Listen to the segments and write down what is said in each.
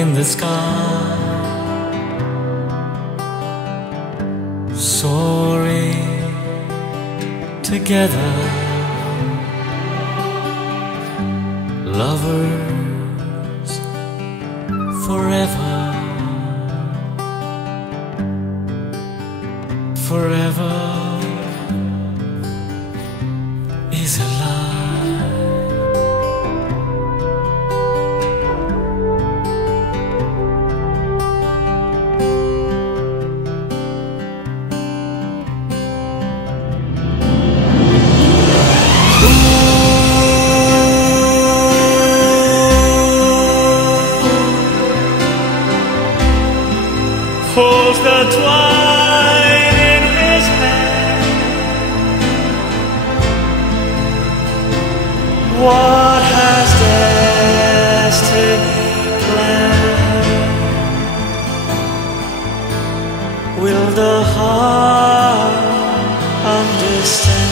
In the sky, soaring together, lovers forever, forever is a lie. Holds the twine in his hand. What has destiny planned? Will the heart understand?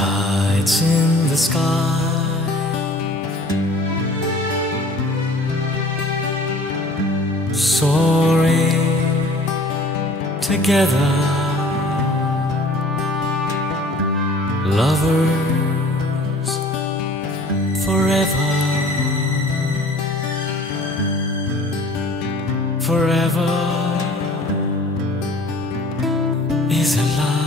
Kites in the sky, soaring together, lovers forever, forever is a lie.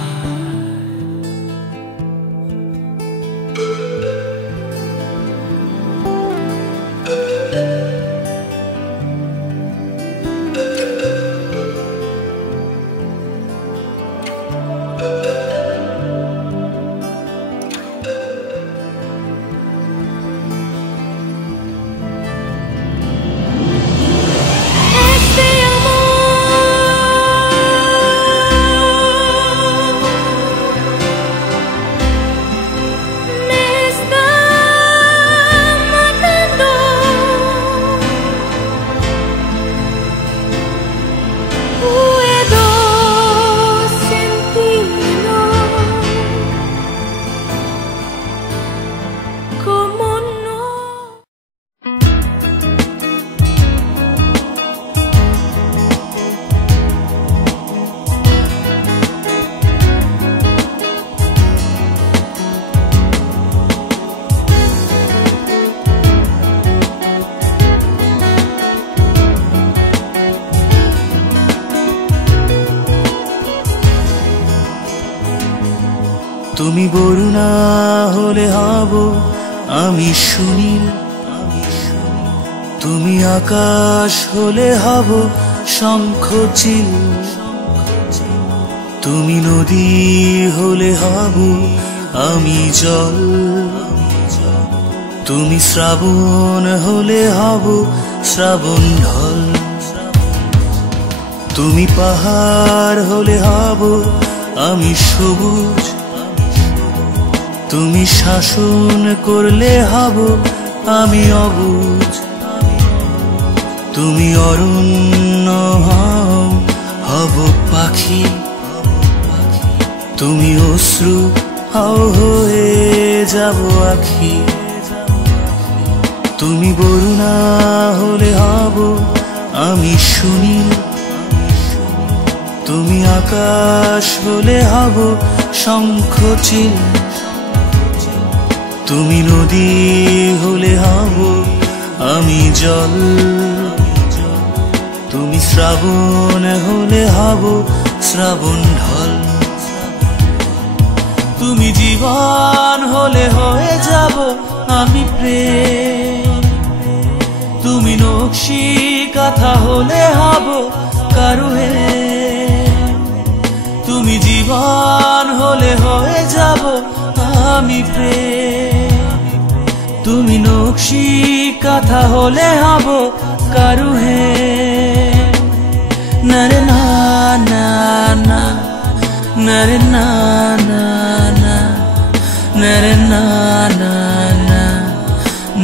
তুমি বরুণা হলে হব আমি সুনীল, তুমি আকাশ হলে হব শঙ্খচিল, তুমি নদী হলে হব আমি জল, তুমি শ্রাবণ হলে হব শ্রাবণ ঢল, তুমি পাহাড় হলে হব আমি সবুজ, তুমি শাসন করলে হব আমি অবুঝ, তুমি অরণ্য হব পাখি, তুমি অশ্রু হয়ে যাব আখি, তুমি বরুণা হলে হব আমি সুনীল, তুমি আকাশ হলে হব শঙ্খচিল, তুমি নদী হলে হব আমি জল, তুমি শ্রাবণ হলে হব শ্রাবণ ঢল, তুমি জীবন হলে হয়ে যাব আমি প্রেম, তুমি নকশি কাঁথা হলে হব কারুহে, তুমি জীবন হলে হয়ে যাব আমি প্রেম, তুমি নকশি কাঁথা হলে হব কারুহে, নরে না না না নরে না না না নরে না না না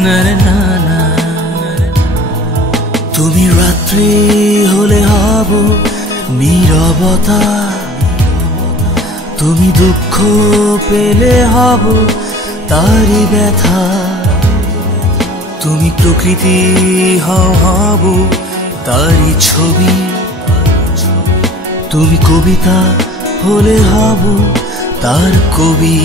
নরে না না, তুমি রাত্রি হলে হব নীরবতা, তুমি দুঃখ পেলে হব তারি ব্যথা, তুমি প্রকৃতি হব তারি ছবি, তুমি কবিতা হলে হব তার কবি,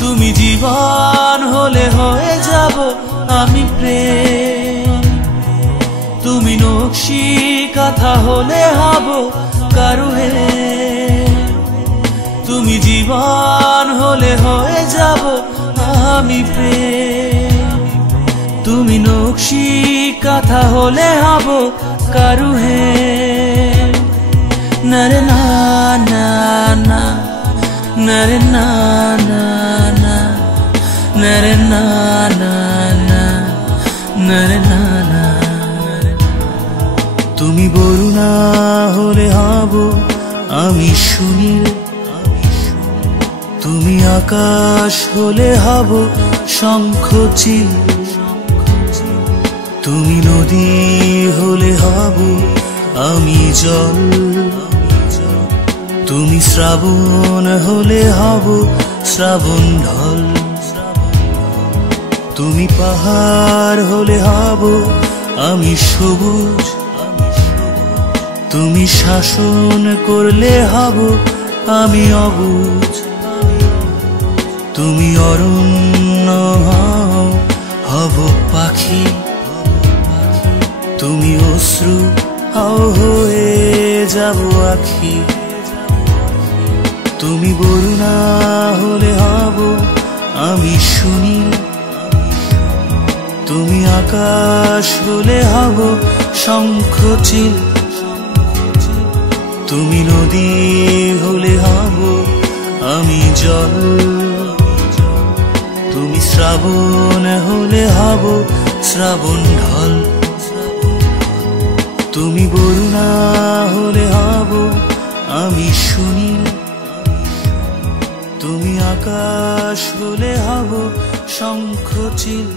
তুমি জীবন হলে হয়ে যাব আমি প্রেম, তুমি নকশি কাঁথা হলে হব কারুহে, তুমি জীবন হলে হয়ে যাব আমি প্রেম, তুমি নকশি কাঁথা হলে হব কারুহে, নরে না না না নরে না না না নরে না না না নরে না না, তুমি বরুণা হলে হব আমি সুনীল, তুমি আকাশ হলে হব শঙ্খচিল, তুমি নদী হলে হব আমি জল, তুমি শ্রাবণ হলে হব শ্রাবণ ঢল, তুমি পাহাড় হলে হব আমি সবুজ, তুমি শাসন করলে হব আমি অবুঝ, তুমি অরণ্য হব পাখি, তুমি অশ্রু হয়ে যাব আখি, তুমি বরুণা হলে হব আমি সুনীল, তুমি আকাশ হলে হব শঙ্খচিল, তুমি নদী হলে হব আমি জল, তুমি শ্রাবণ হলে হব শ্রাবণ ঢল, তুমি বরুণা হলে হব আমি সুনীল, তুমি আকাশ হলে হব শঙ্খচিল।